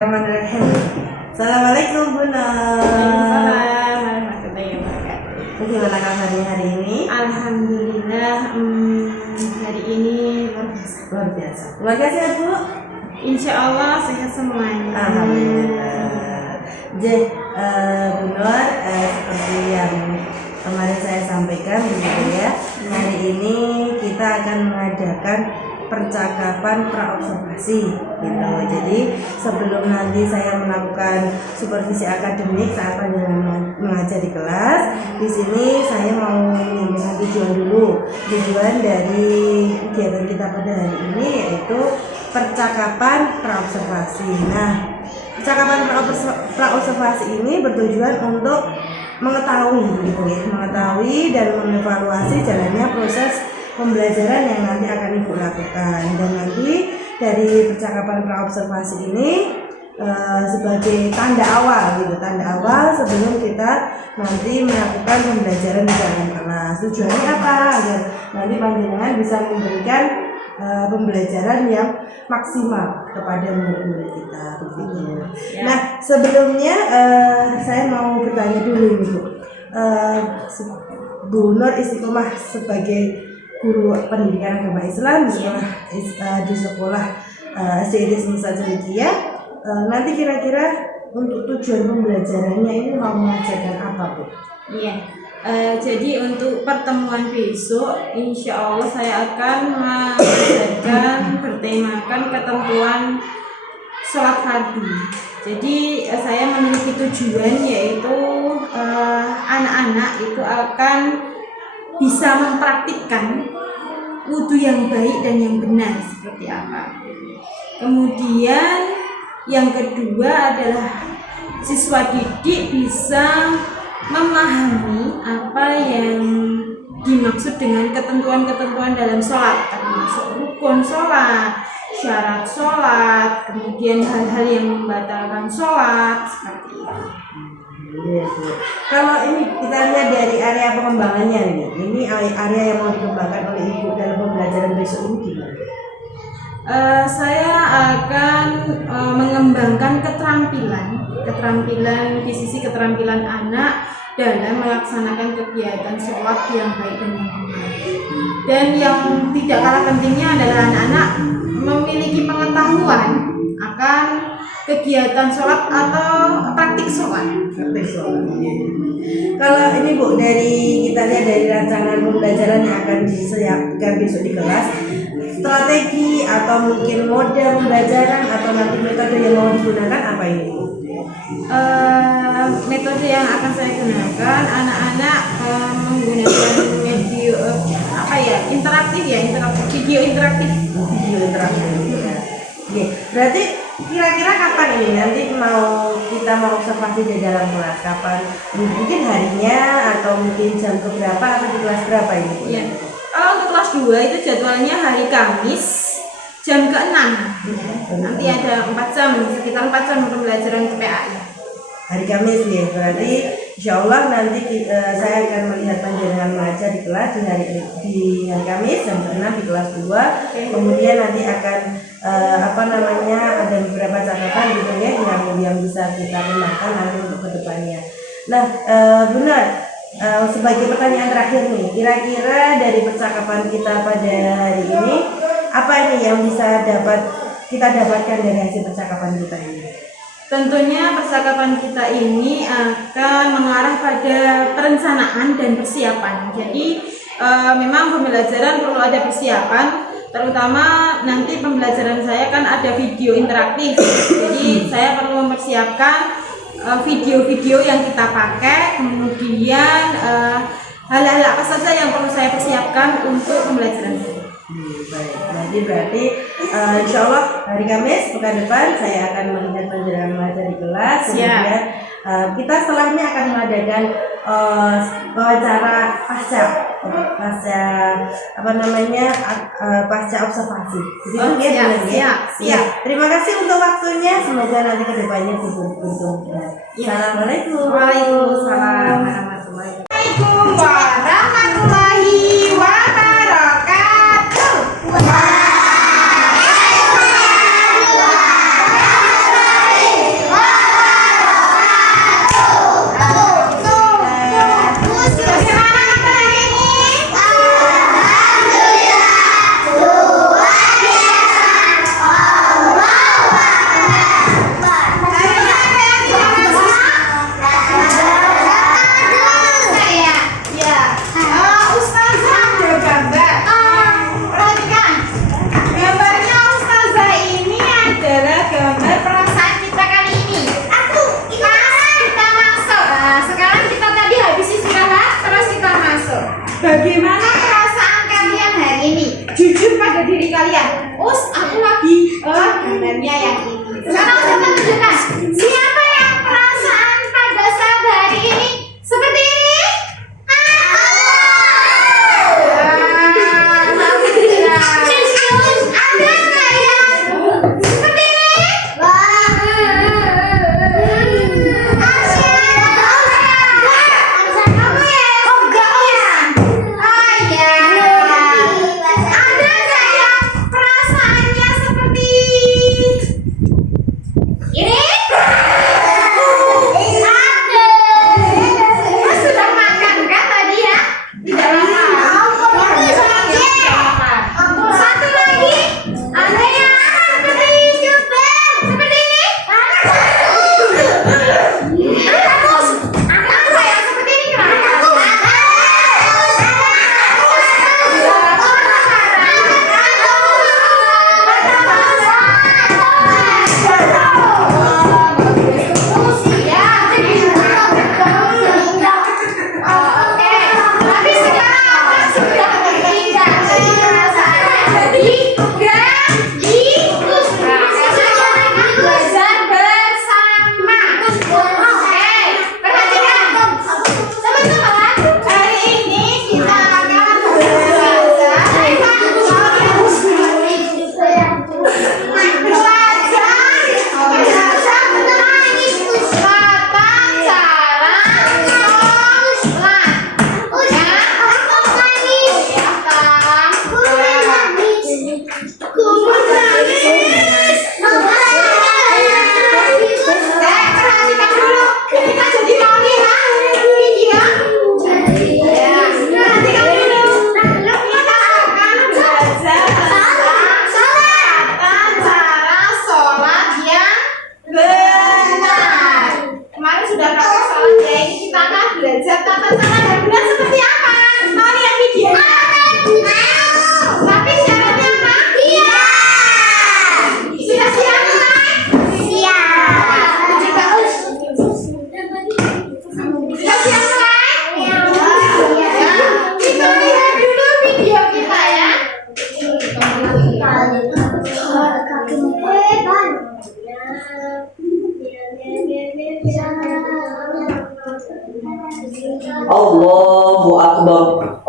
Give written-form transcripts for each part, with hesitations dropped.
Bismillahirrahmanirrahim. Assalamualaikum Bunda. Waalaikumsalam warahmatullahi wabarakatuh. Bagaimana kabarnya hari ini? Alhamdulillah, hari ini Luar biasa. Keluarga sehat Bu? insya Allah sehat semuanya. Alhamdulillah. Jadi Bu Nur, seperti yang kemarin saya sampaikan begitu ya. Hari ini kita akan mengadakan percakapan praobservasi gitu. Jadi sebelum nanti saya melakukan supervisi akademik saat panjenengan mengajar di kelas, di sini saya mau menyampaikan tujuan dulu. Tujuan dari kegiatan kita pada hari ini yaitu percakapan praobservasi. Nah, percakapan praobservasi ini bertujuan untuk mengetahui gitu ya, mengetahui dan mengevaluasi jalannya proses pembelajaran yang nanti akan Ibu lakukan. Dan nanti dari percakapan praobservasi ini sebagai tanda awal gitu, tanda awal sebelum kita nanti melakukan pembelajaran di dalam kelas. Tujuannya apa? Agar nanti panjenengan bisa memberikan pembelajaran yang maksimal kepada murid-murid kita begitu. Ya. Nah, sebelumnya saya mau bertanya dulu nih Bu. Bu Nur Istiqomah sebagai guru pendidikan agama Islam di sekolah SDIT Semesta Cendekia, nanti kira-kira untuk tujuan pembelajarannya ini mau mengajarkan apa Bu? Iya. Jadi untuk pertemuan besok, insya Allah saya akan mengajarkan bertemakan ketentuan sholat fardu. Jadi saya memiliki tujuan yaitu anak-anak itu akan bisa mempraktikkan wudhu yang baik dan yang benar seperti apa. Kemudian yang kedua adalah siswa didik bisa memahami apa yang dimaksud dengan ketentuan-ketentuan dalam sholat, termasuk rukun sholat, syarat sholat, kemudian hal-hal yang membatalkan sholat seperti itu. Yes. Kalau ini kita lihat dari area pengembangannya ini area yang mau dikembangkan oleh Ibu dalam pembelajaran besok ini gimana? Saya akan mengembangkan keterampilan di sisi keterampilan anak dalam melaksanakan kegiatan sholat yang baik dan yang benar. Dan yang tidak kalah pentingnya adalah anak-anak memiliki pengetahuan akan kegiatan sholat atau praktik sholat. Kalau ini Bu, dari kita lihat dari rancangan pembelajaran yang akan disiapkan besok di kelas, strategi atau mungkin model pembelajaran atau nanti metode yang mau digunakan apa ini Bu? Metode yang akan saya gunakan, anak-anak menggunakan video interaktif video interaktif. Ya. Oke, berarti kira-kira kapan ini nanti kita mau observasi di dalam kelas? Kapan? Mungkin harinya atau mungkin jam keberapa atau di kelas berapa ini? Ya. Kalau untuk kelas 2 itu jadwalnya hari Kamis jam ke-6. Nanti ada 4 jam, sekitar 4 jam pembelajaran PAI. Hari Kamis ya, berarti insya Allah nanti saya akan melihat panjenengan mengajar di kelas di hari Kamis jam ke-6 di kelas 2. Kemudian nanti akan ada beberapa catatan gitu ya yang bisa kita gunakan nanti untuk kedepannya. Nah, benar. Sebagai pertanyaan terakhir nih, kira-kira dari percakapan kita pada hari ini apa ini yang bisa kita dapatkan dari hasil percakapan kita ini? Tentunya percakapan kita ini akan mengarah pada perencanaan dan persiapan. Jadi memang pembelajaran perlu ada persiapan, terutama nanti pembelajaran saya kan ada video interaktif. Jadi saya perlu mempersiapkan video-video yang kita pakai, kemudian hal-hal apa saja yang perlu saya persiapkan untuk pembelajaran saya. Baik, berarti insya Allah hari Kamis pekan depan saya akan melihat panjenengan mengajar di kelas. Kemudian kita setelahnya akan mengadakan wawancara pasca observasi. Siap. Terima kasih untuk waktunya. Semoga nanti kedepannya beruntung. Assalamualaikum. Waalaikumsalam warahmatullahi wabarakatuh. sebenarnya yang ini. Sekarang saya menunjukkan siapa yang perasaan pada saat hari ini seperti ini.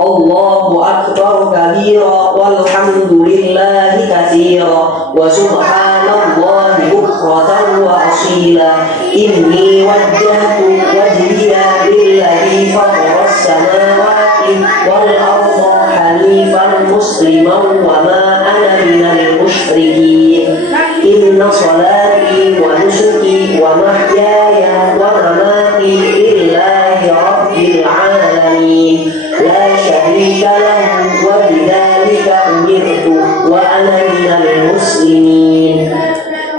Allahu akbar kabira walhamdulillahi katsira wa subhanallahi bukratan wa asila. Inni wajjahtu wajhiya lilladzi fatara as-samawati wal arda hanifan musliman wa ma ana minal musyrikin. Inna salati wa nusuki wa mahyaya wa mamati lillahi rabbil alamin la syarika lahu wa bidzalika umirtu wa ana minal muslimin.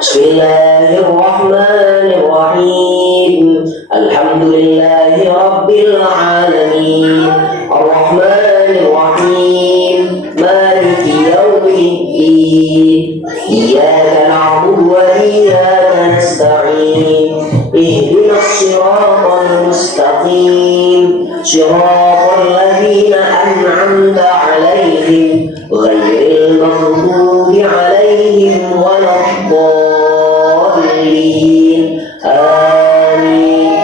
Bismillahirrahmanirrahim. Alhamdulillahi rabbil alamin. Arrahmanir rahim. Maliki yaumiddin. Iyyaka na'budu wa iyyaka nasta'in. Ihdinas siratal mustaqim. Siratal ladzina an'amta 'alaihim ghairil maghdubi 'alaihim waladdallin. Amin.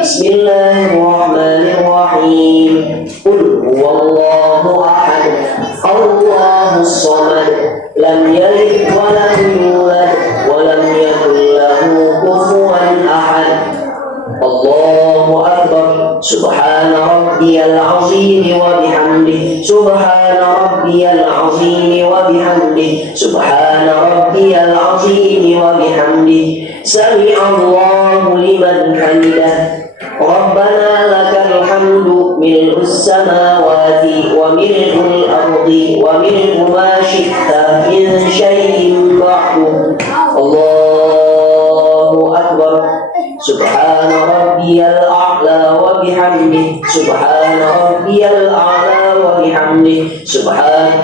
Bismillahirrahmanirrahim. Qul huwallahu ahad. Allahus samad. Lam yalid wa lam yulad wa lam yakul lahu kufuwan ahad. Allahu akbar. Subhana rabbiyal azim wa bihamdihi. Subhana rabbiyal azim wa bihamdihi. Subhana rabbiyal azim wa bihamdihi. Sami'allahu liman hamidah. Rabbana lakal hamdu mil'us samawati wa mil'ul ardi wa mil'u ma syi'ta min syai'in ba'du. Allahu akbar. Subhana rabbiyal a'la wa bihamdihi. Subhana rabbiyal a'la wa bihamdihi. Subhana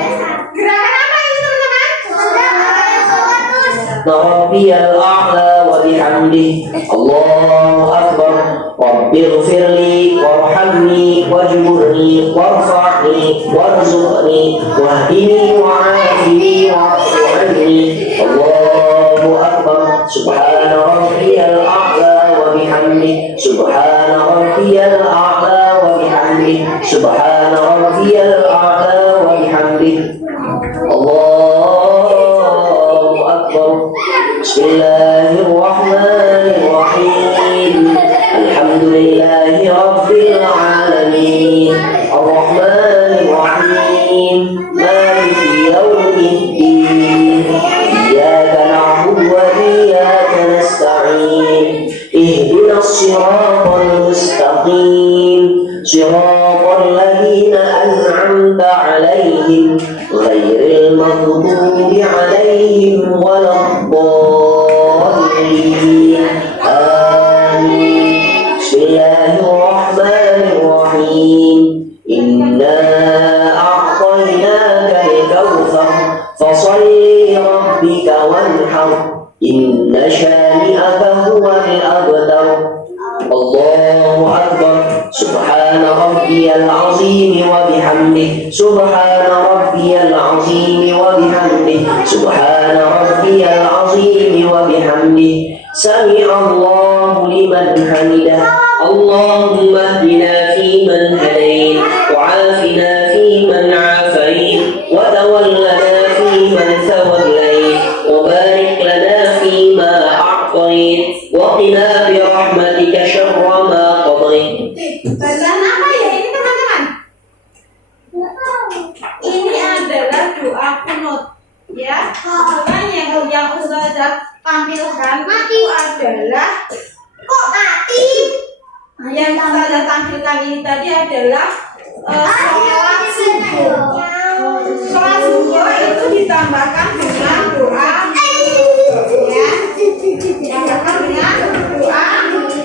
rabbiyal a'la wa bihamdihi. Allahu akbar. Rabbighfirli warhamni wajburni warfa'ni warzuqni wahdini wa'afini wa'fu anni. Allahu سبحان ربي الأعلى وبحمده سبحان ربي الأعلى وبحمده سبحان ربي الأعلى وبحمده الله أكبر بسم الله الرحمن الرحيم الحمد لله رب العالمين الرحمن الرحيم مالك يوم الدين إياك نعبد وإياك نستعين اهدنا الصراط المستقيم صراط الذين أنعمت عليهم غير المغضوب عليهم ولا الضالين آمين بسم الله الرحمن الرحيم إنا أعطيناك الكوثر فصل لربك وانحر إن شانئك هو الأبتر الله أكبر سبحان ربي العظيم وبحمده سبحان ربي العظيم وبحمده سبحان ربي العظيم وبحمده سمع الله لمن حمده اللهم اهدنا فيمن هديت وعافنا فيمن عافيت وتولنا فيمن توليت وبارك لنا فيما أعطيت وقنا برحمتك شر ما قضيت. Bacaan apa ya ini teman-teman? Ini adalah doa kunut, ya. Sebenarnya yang Ustazah tampilkan itu adalah yang Ustazah tampilkan ini tadi adalah sholat subuh. Sholat subuh itu ditambahkan dengan doa, ya. Ditambahkan dengan doa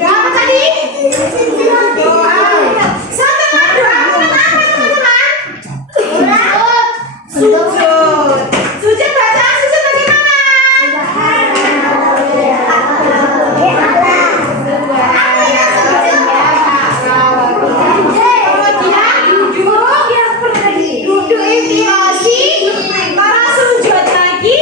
apa tadi? Doa. Sama doa apa teman-teman? Sujud. Sujud bacaan sujud bagaimana? Kemudian duduk ikhtiasi, para sujud lagi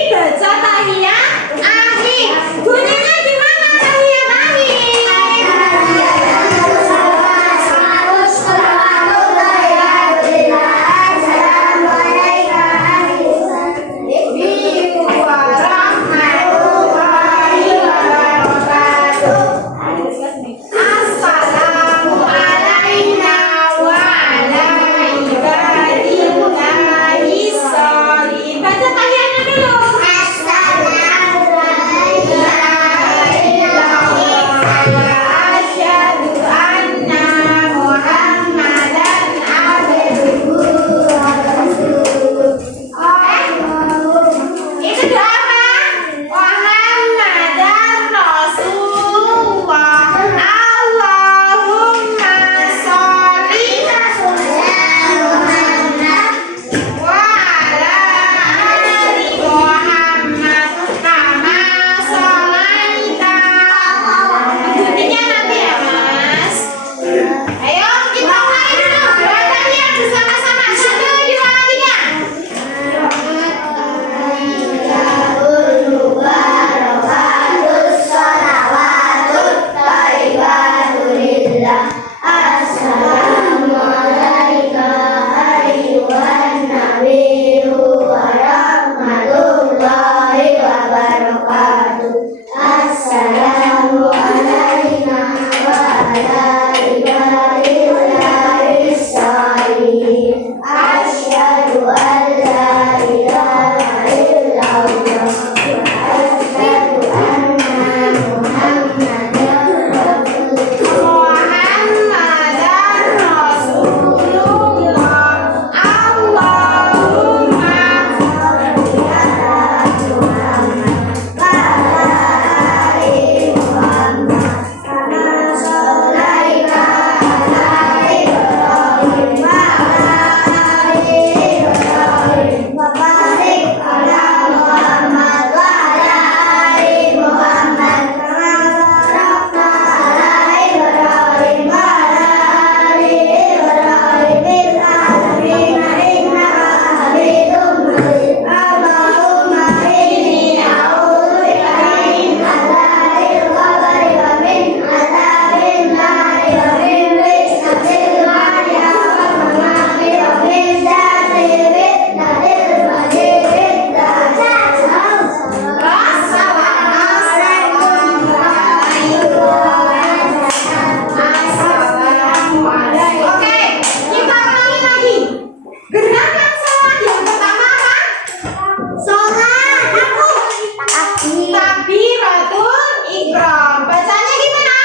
Takbiratul Ihram. Bacanya gimana?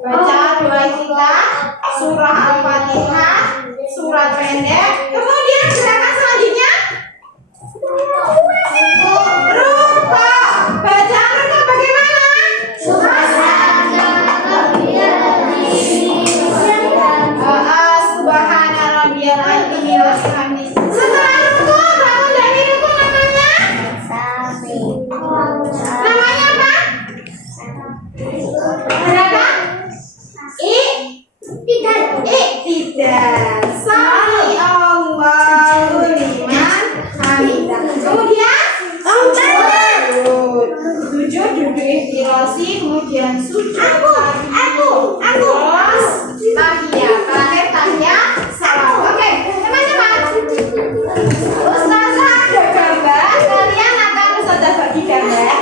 Baca doa kita, surah Al-Fatihah, surat pendek. Kemudian gerakan selanjutnya ruko. Bacaan ruko bagaimana? Subhana rabbiyal a'la wa bihamdihi. Setelah ruko, bangun dari ruko namanya? Namanya apa? Berapa? Iktidal. Sami Allahu liman hamidah. Kemudian sujud duduk ikhtirasi, kemudian sujud terus tahiyat, terakhir tahiyat salam. Oke, teman-teman, Ustazah ada gambar, kalian akan Ustazah bagi gambar.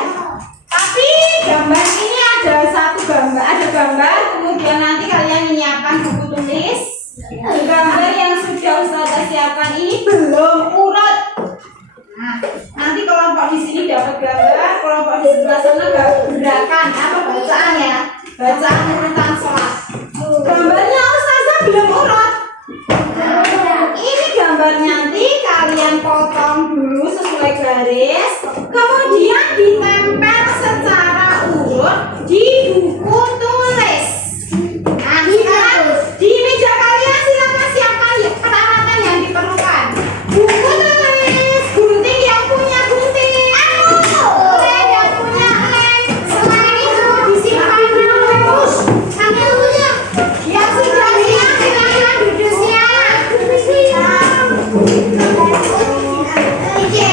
Tapi gambar ini ada satu gambar, ada gambar, kemudian nanti kalian menyiapkan buku tulis. Gambar yang sudah Ustazah siapkan ini belum urut. Nah, nanti kelompok di sini dapat gambar, kelompok di sebelah sana gerakan apa bacaan ya, bacaan urutan sholat. Gambarnya Ustazah belum urut. Ini gambar nanti kalian potong dulu sesuai garis, kemudian ditempel secara urut di buku tulis. Nah, sekarang di meja kalian silakan siapkan peralatan yang diperlukan. Buku tulis, gunting yang punya gunting, lem yang punya lem. Selain itu disimpan dulu. Sambil punya yang sudah siap silakan duduk siap. Oke.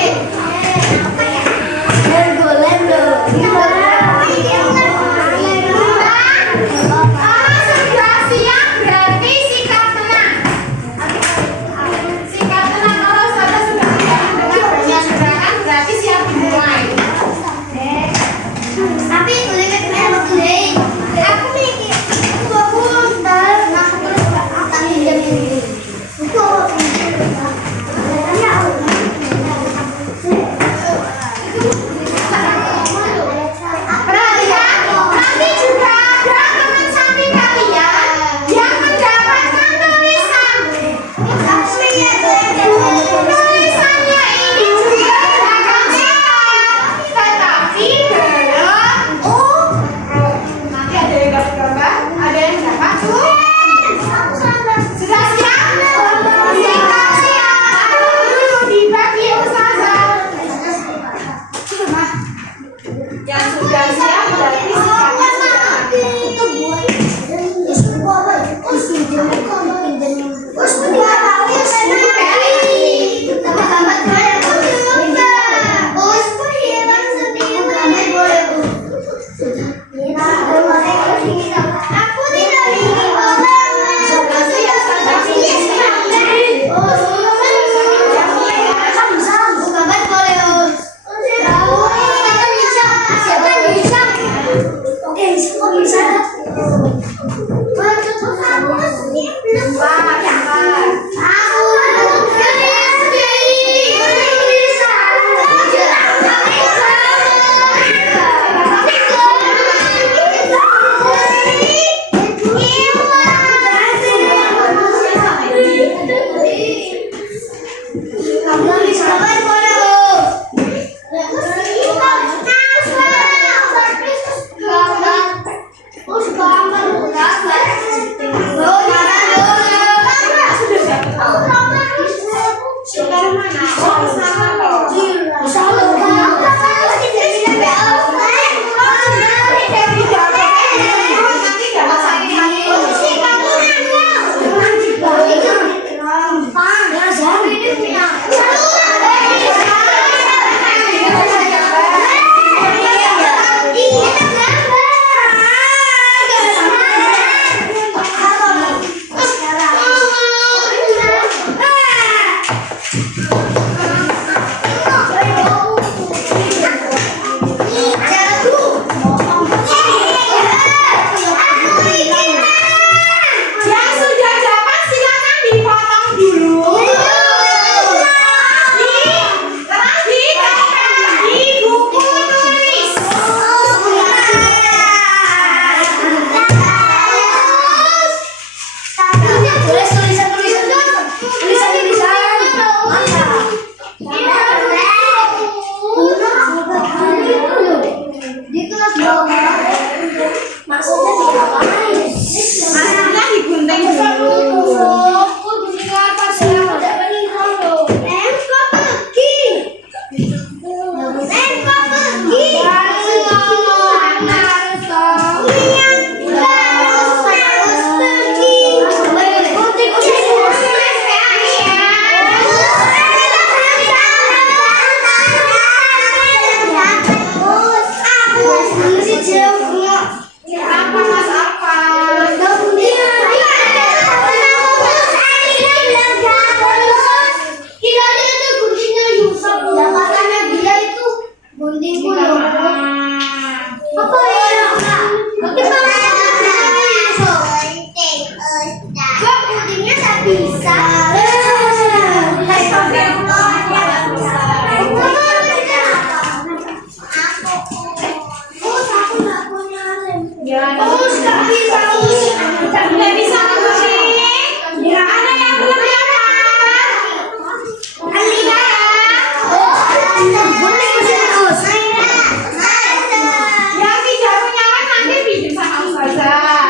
Yang tidak punya kan nanti pinjam sama Ustazah.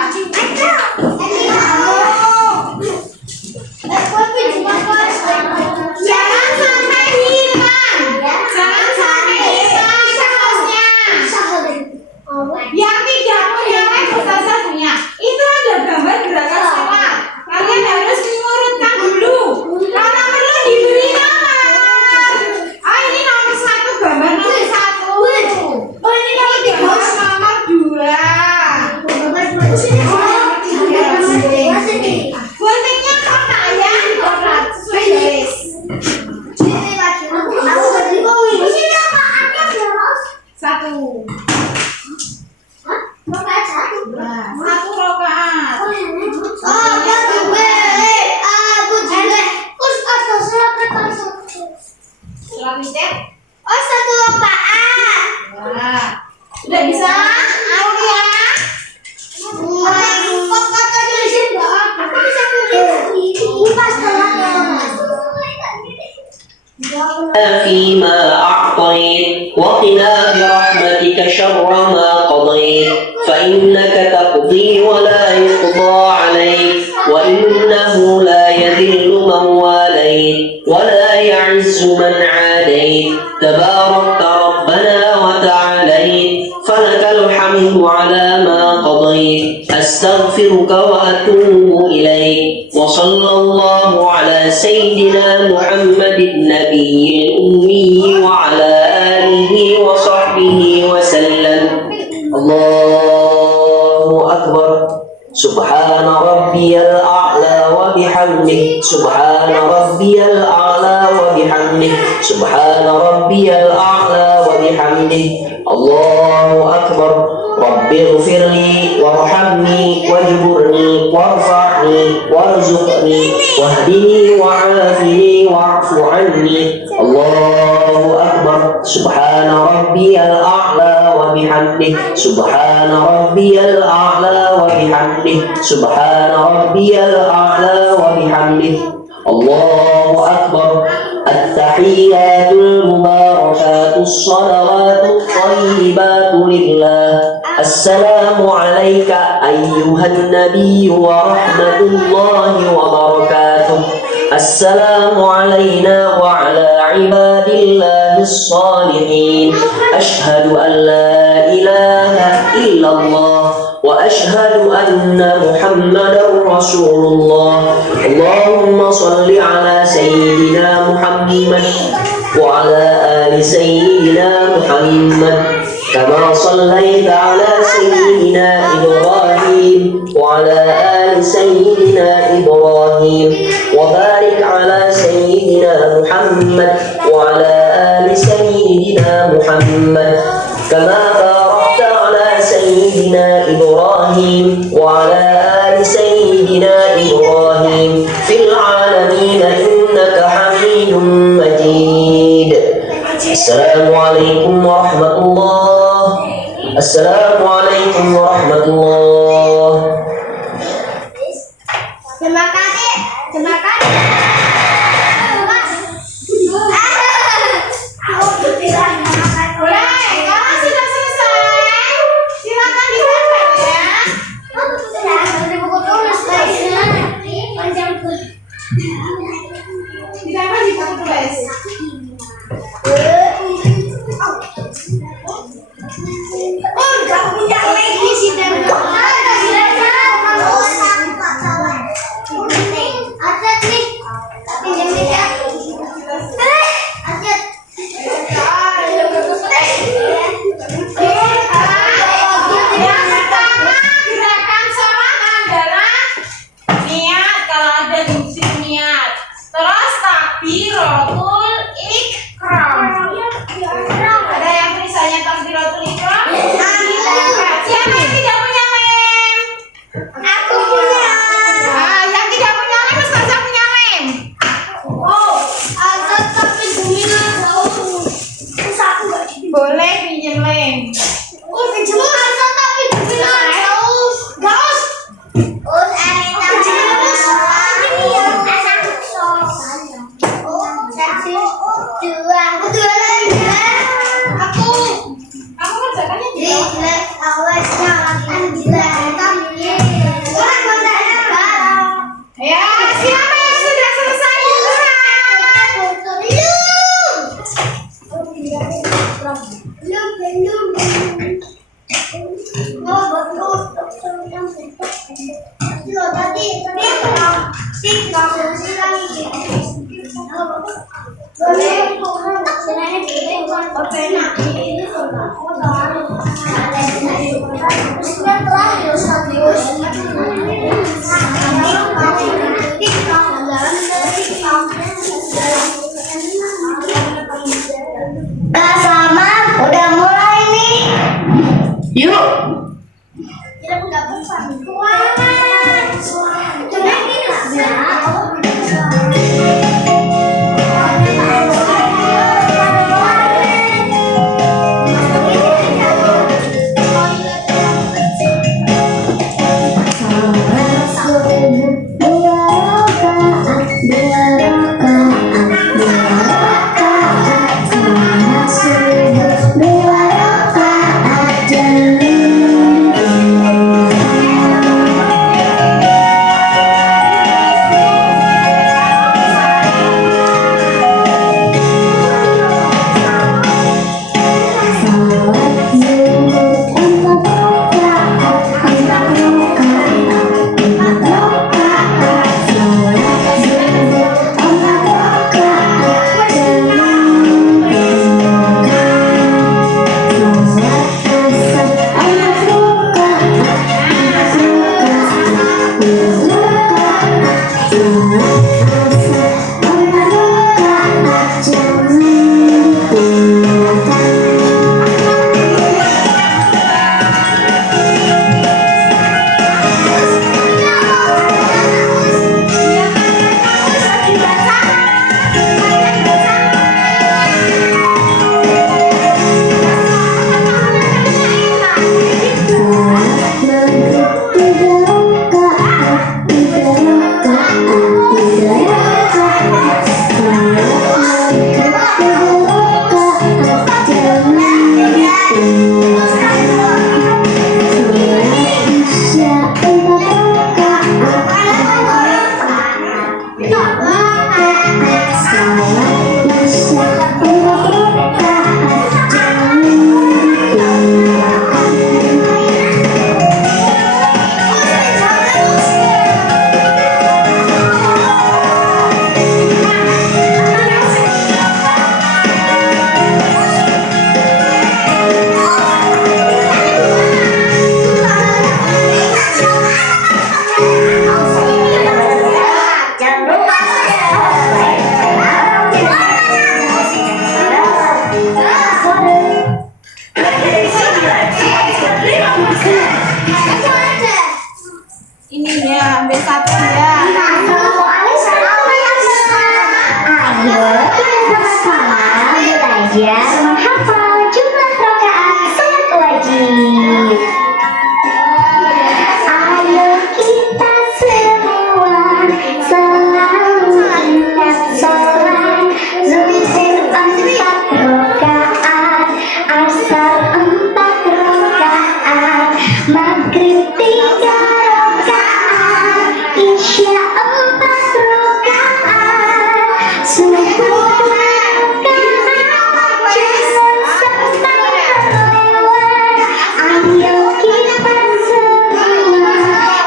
Jangan sampai hilang. Jangan sampai hilang kaosnya. Yang tidak punya kan Ustazah punya. Itu ada gambar gerakan sholat. Kalian harus mengurutkan dulu. Karena perlu diberi nama. Ah, ini nomor 1, gambar nomor 1. Oh, ini nomor 2, nomor 2. Guntingnya kotak ya, kotak sesuai garis. Satu. Nah, 1 rakaat. Sholat witir. Nah, sudah bisa? Aulia? فيما أعطيت وقنا برحمتك شر ما قضيت فإنك تقضي ولا يقضى عليك وإنه لا يذل من واليت ولا يعز من عاديت تباركت ربنا وتعاليت فلك الحمد على ما قضيت أستغفرك وأتوب إليك وصلى الله على سيدنا محمد النبي الأمي وعلى آله وصحبه وسلم الله أكبر سبحان ربي الأعلى وبحمده سبحان ربي الأعلى وبحمده سبحان ربي الأعلى وبحمده الله أكبر رب اغفر لي وارحمني واجبرني وارفعني وارزقني واهدني وعافني واعف عني الله أكبر سبحان ربي الأعلى وبحمده سبحان ربي الأعلى وبحمده سبحان ربي الأعلى وبحمده الله أكبر التحيات المباركات الصلوات الطيبات لله السلام عليك أيها النبي ورحمة الله وبركاته السلام علينا وعلى عباد الله الصالحين أشهد أن لا إله إلا الله وأشهد أن محمدا رسول الله اللهم صل على سيدنا محمد وعلى آل سيدنا محمد كما صليت على سيدنا إبراهيم وعلى آل سيدنا إبراهيم وبارك على سيدنا محمد وعلى آل سيدنا محمد كما باركت على سيدنا إبراهيم وعلى آل سيدنا إبراهيم في العالمين إنك حميد مجيد السلام عليكم ورحمة الله السلام عليكم ورحمة الله Terima kasih. Terima kasih. Boleh, kalau sudah selesai, silakan ditempel ya. Ditempel di buku tulis. Oh, nggak punya lagi sih. Kak Sama, udah mulai nih. Yuk. Kita nggak pesan. Coba ini Ininya B1 ya. Ayo kita sama-sama belajar menghafal jumlah rakaat salat wajib. Ayo kita semua selalu ingat sholat zuhur 4 rakaat, asar 4 rakaat, maghrib 3 rakaat, isya 4 rakaat, subuh 2 rakaat, jangan sampai terlewat. Ayo kita semua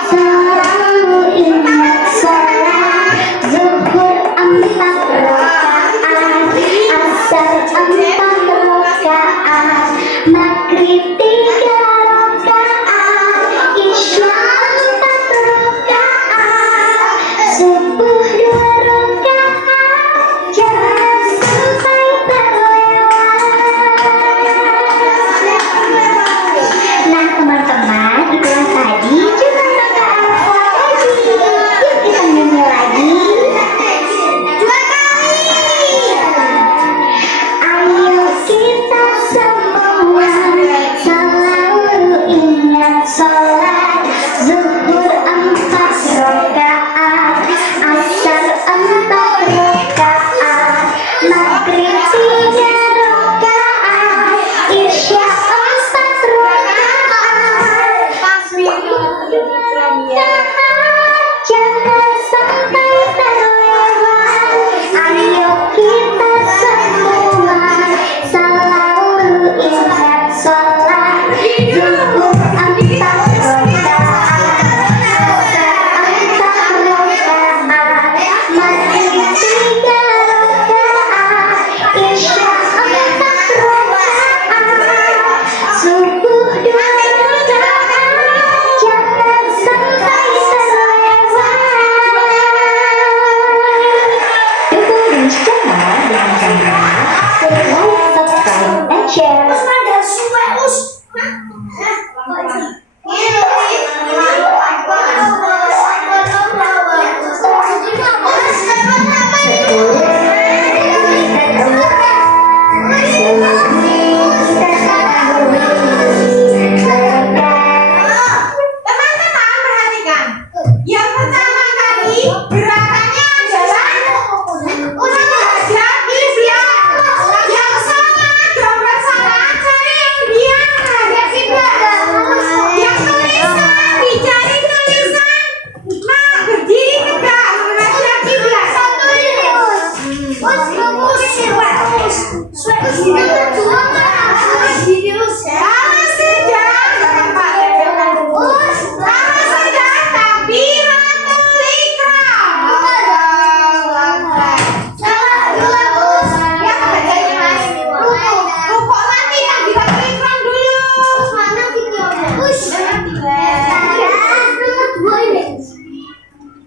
selalu ingat sholat zuhur 4 rakaat, asar 4 rakaat, maghrib 3 rakaat, isya 4 rakaat, subuh 2 rakaat, jangan sampai terlewat. Nah teman-teman, itulah tadi jumlah rakaat sholat wajib. Yuk kita nyanyi lagi 2 kali. Ayo kita semua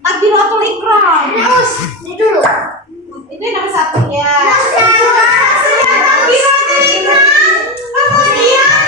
Takbiratul Ikram. Itu yang nomor 1 ya. Takbiratul Ikram. Kemudian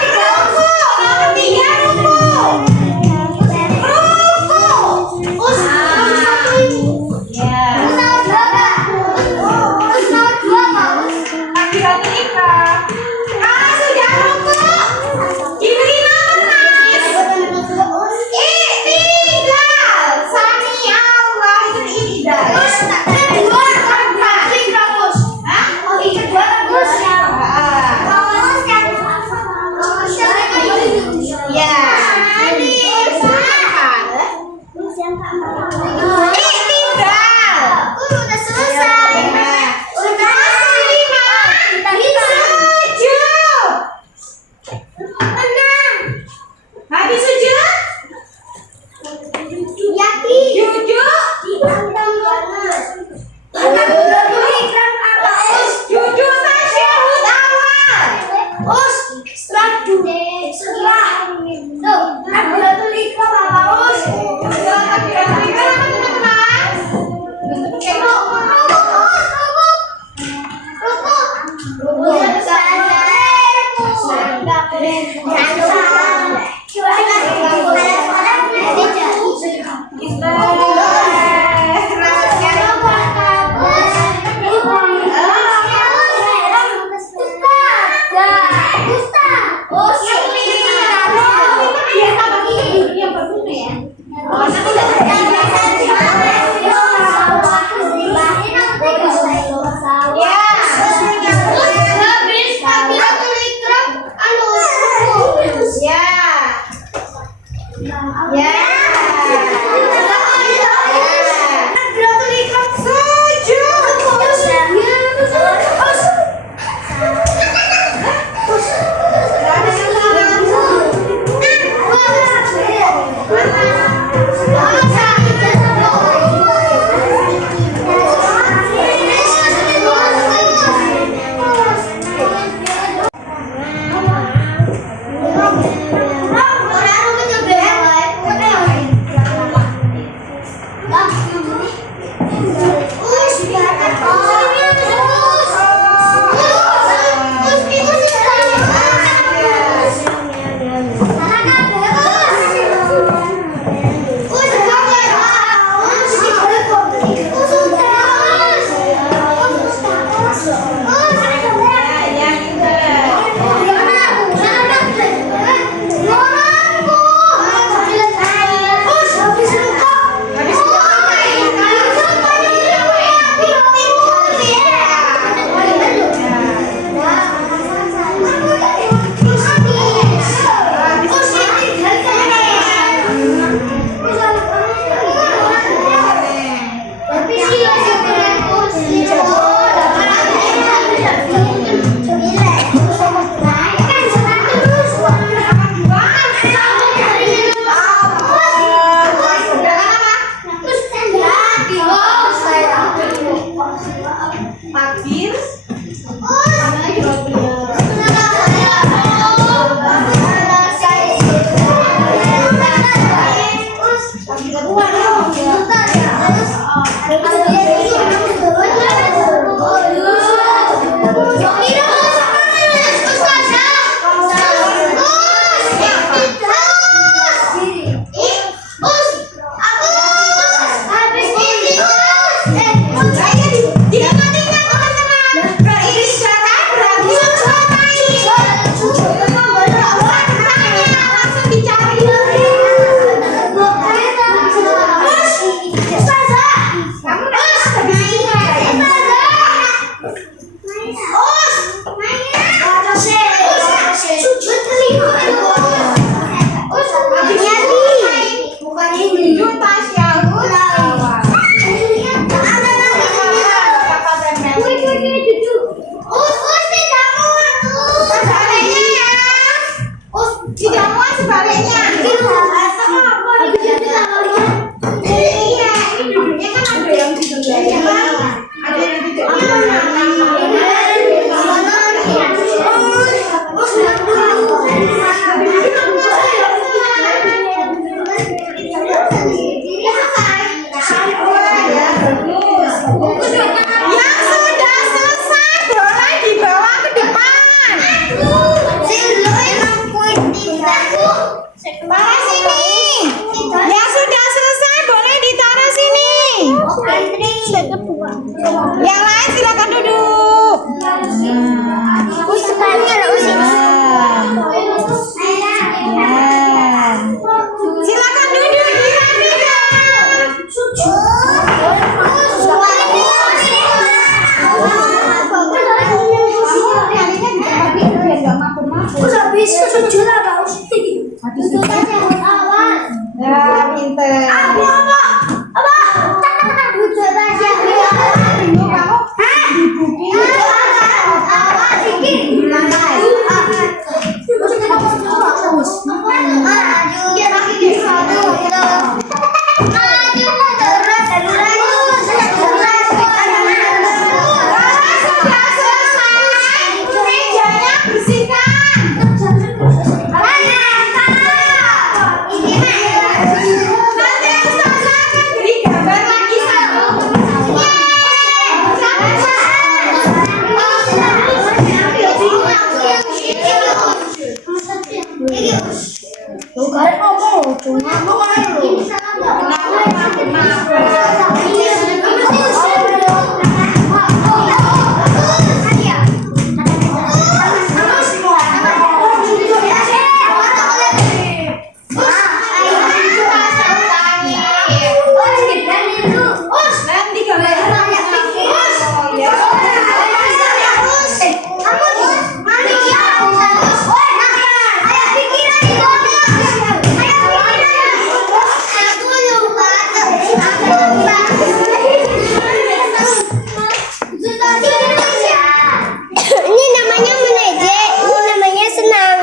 Ini namanya menejek, ini namanya senang.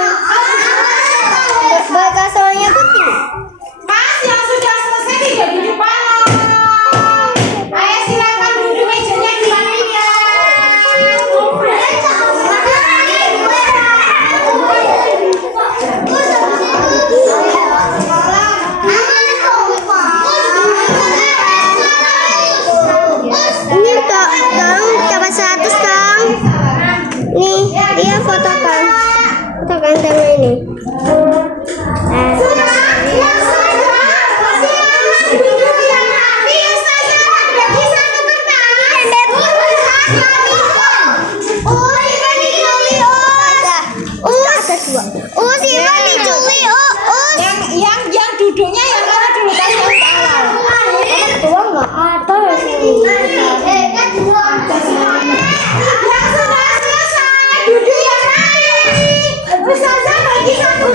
Bakasoalnya kucing. Mas yang sudah selesai tidak di depan. Ayo silakan duduk mejanya di mana ya. Ini tolong coba 100 dong. Nih, iya fotokan tangan ini. Yang duduknya yang mana dulu kan yang awal. Kedua nggak ada ya sini. Yang sudah selesai duduk yang lain. Ustazah bagi satu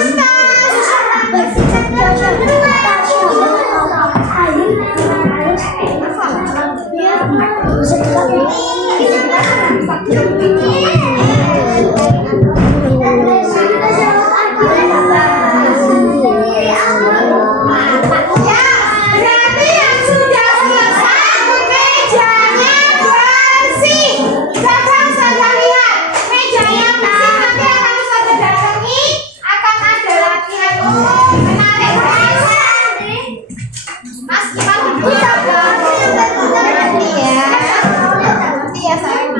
berarti yang sudah selesai mejanya bersih. Sekarang saya lihat mejanya bersih, nanti akan saya datangi, akan ada latihan untuk menarik perhiasan. Mas Iman duduknya nanti ya. Nanti ya sayang,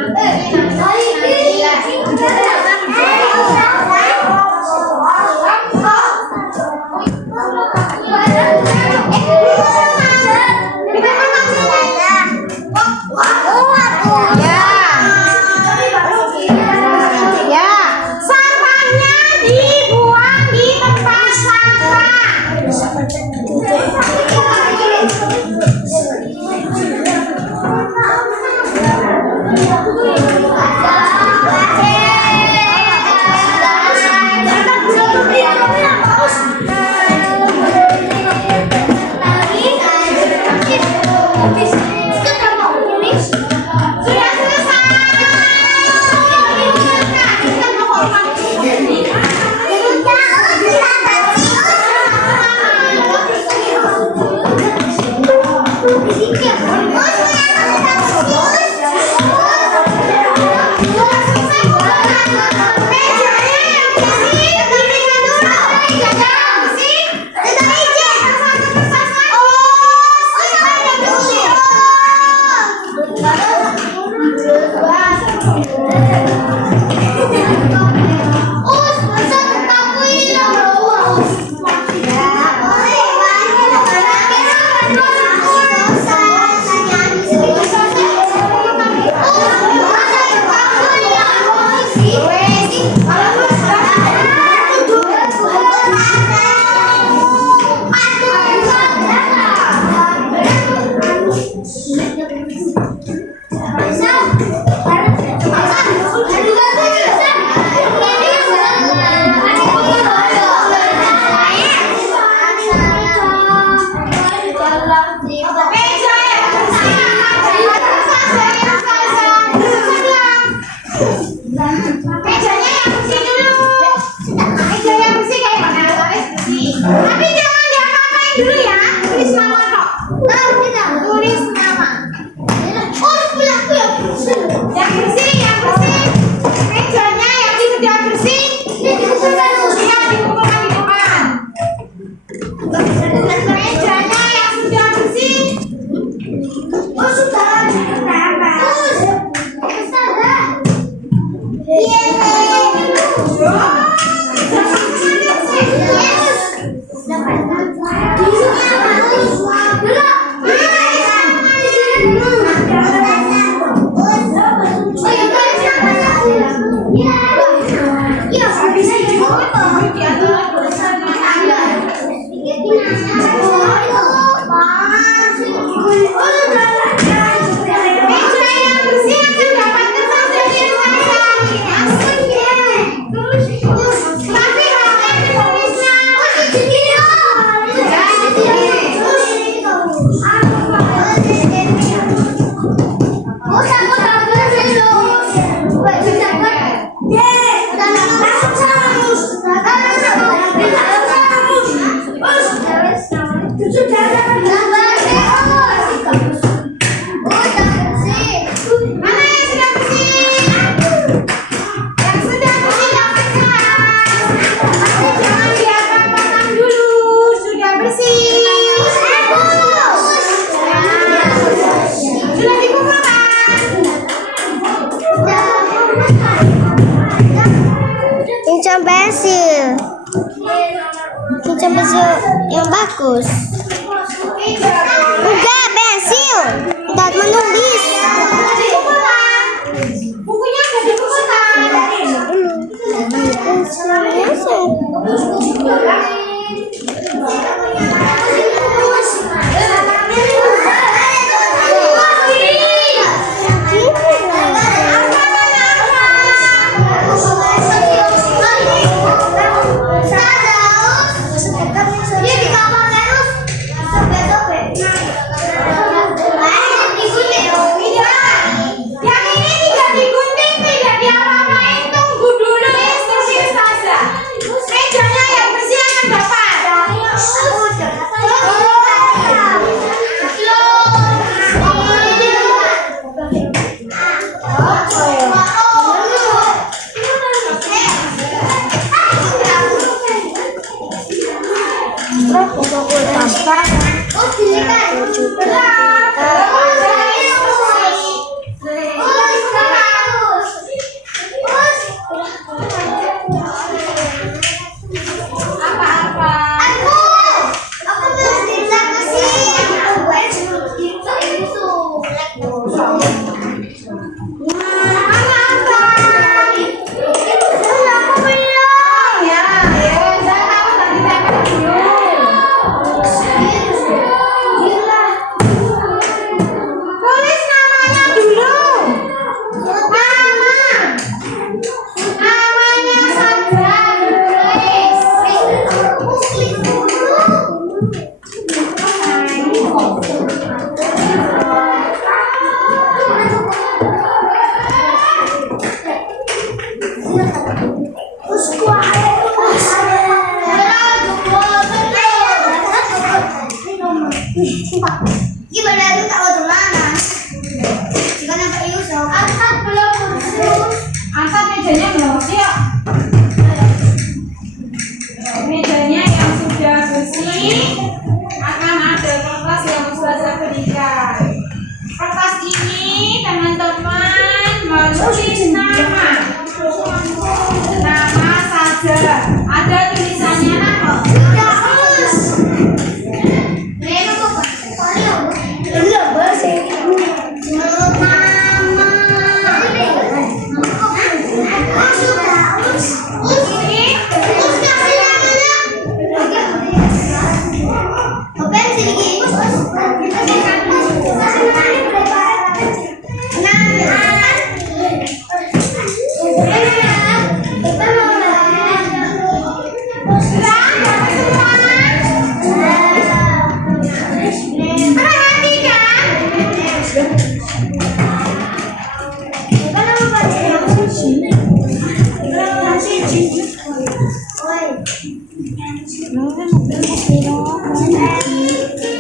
ya, sampahnya dibuang di tempat sampah. Sudah selesai. Tapi jangan diapa-apain dulu ya. Tulis nama kok. Tulis nama. Yang bersih, yang bersih. Mejanya yang sudah bersih. Yang dikumpulkan di depan. Mejanya yang sudah bersih. Oh sudah. Yes. Pinjam pensil. Pinjam pensil yang bagus. Enggak, pensil. Buat menulis. Bukunya ada di kosan. Angkat mejanya belum siap. Mejanya yang sudah bersih akan ada kertas yang sudah berikan. Kertas ini teman-teman menulis nama saja. Ada tulisannya nama.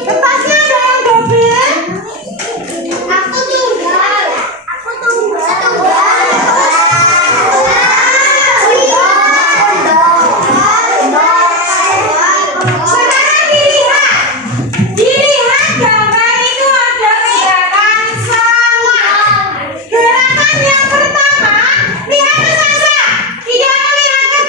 Kertasnya ada yang double? Aku tunggal. Sekarang dilihat gambar itu ada gerakan sama. Gerakan yang pertama, lihat ke Sasa. Tidak melihat ke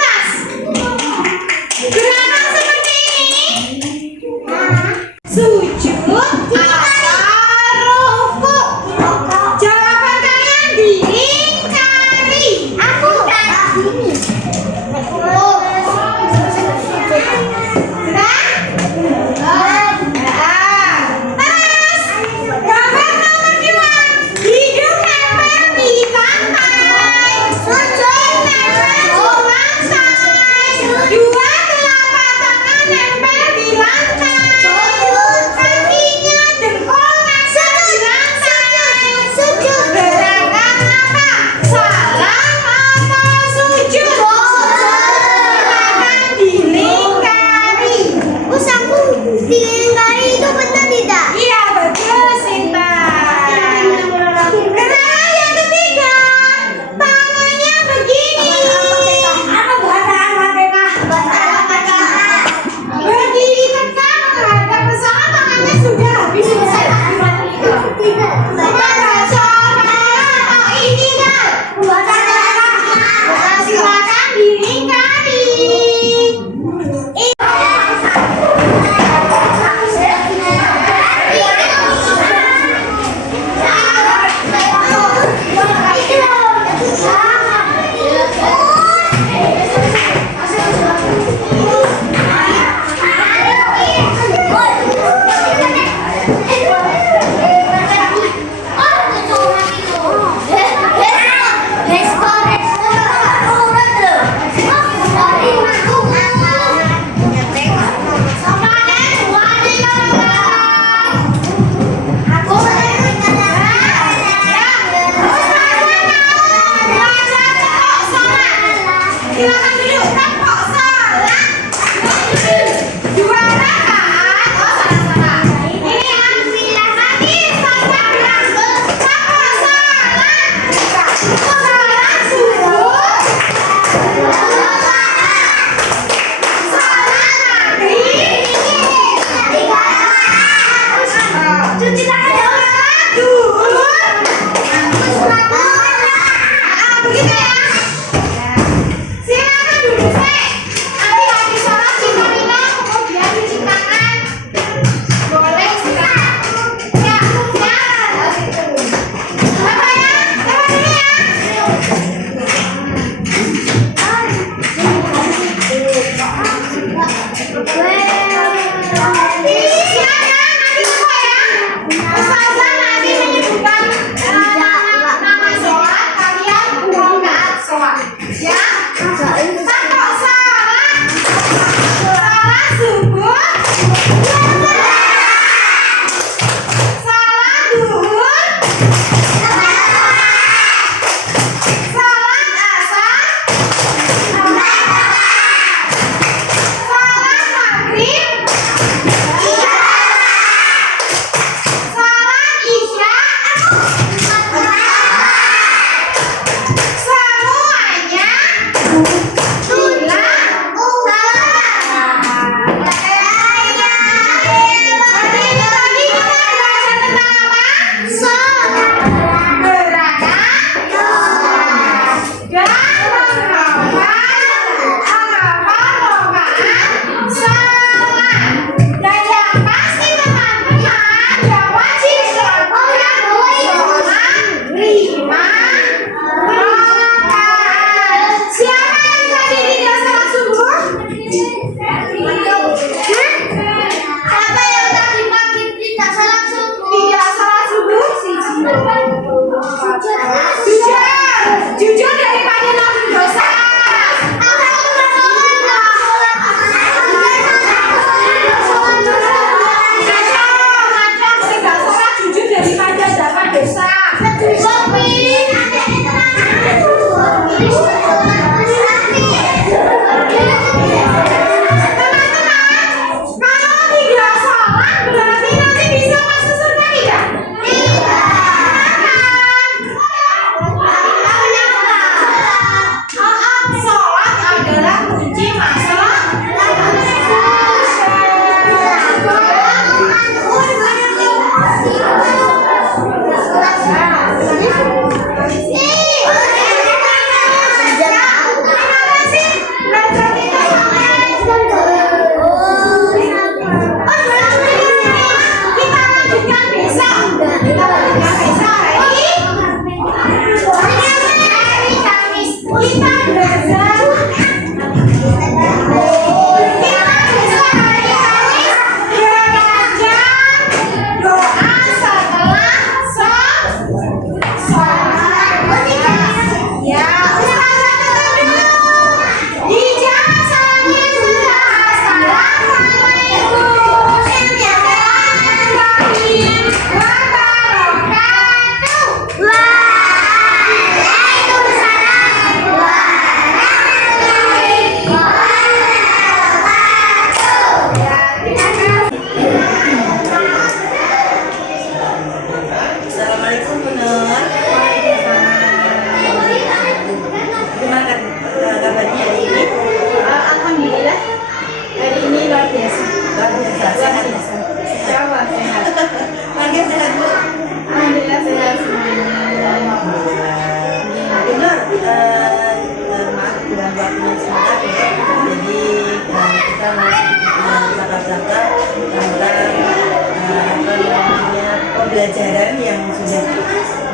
pembelajaran yang sudah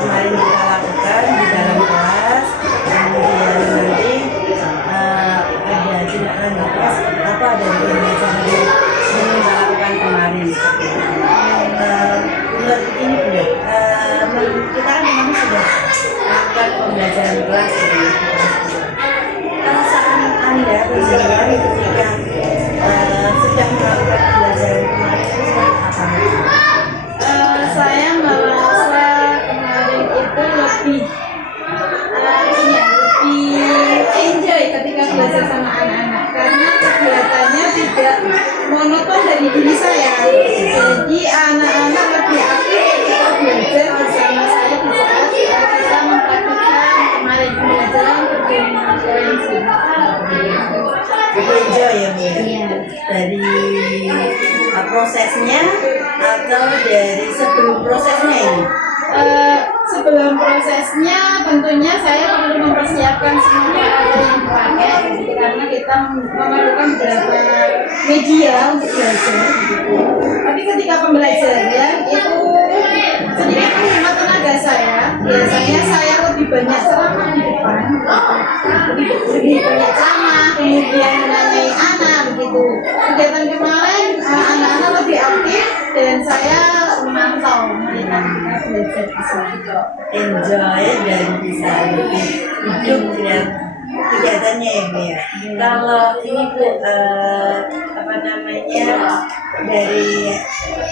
kemarin kita lakukan di dalam kelas, kemudian nanti ada tindak lanjutnya apa dari pembelajaran yang kita lakukan kemarin. Buat ini udah kita kan memang sudah melakukan pembelajaran kelas gitu. Perasaan Anda pembelajaran ketika sedang melakukan pembelajaran kemarin itu seperti apa? Saya merasa kemarin itu lebih lebih enjoy ketika belajar sama anak-anak karena kegiatannya tidak monoton dari diri saya. Jadi anak-anak lebih aktif ketika belajar bersama saya di saat kita mempraktikkan kemarin pembelajaran berkomunikasi. Itu enjoy ya Bu? Iya. Dari prosesnya atau dari sebelum prosesnya ini? Sebelum prosesnya tentunya saya perlu mempersiapkan semua yang dipakai karena kita memerlukan beberapa media untuk belajar. Tapi ketika pembelajaran itu sedikit menghemat tenaga saya. Biasanya saya lebih banyak ceramah di depan, lebih banyak ceramah, kemudian menanyai anak begitu. Kegiatan kemarin anak-anak lebih aktif dan saya memantau mereka belajar di sini. Enjoy dan bisa lebih hidup dengan kegiatannya ya Bu ya. Kalau ini Bu apa namanya dari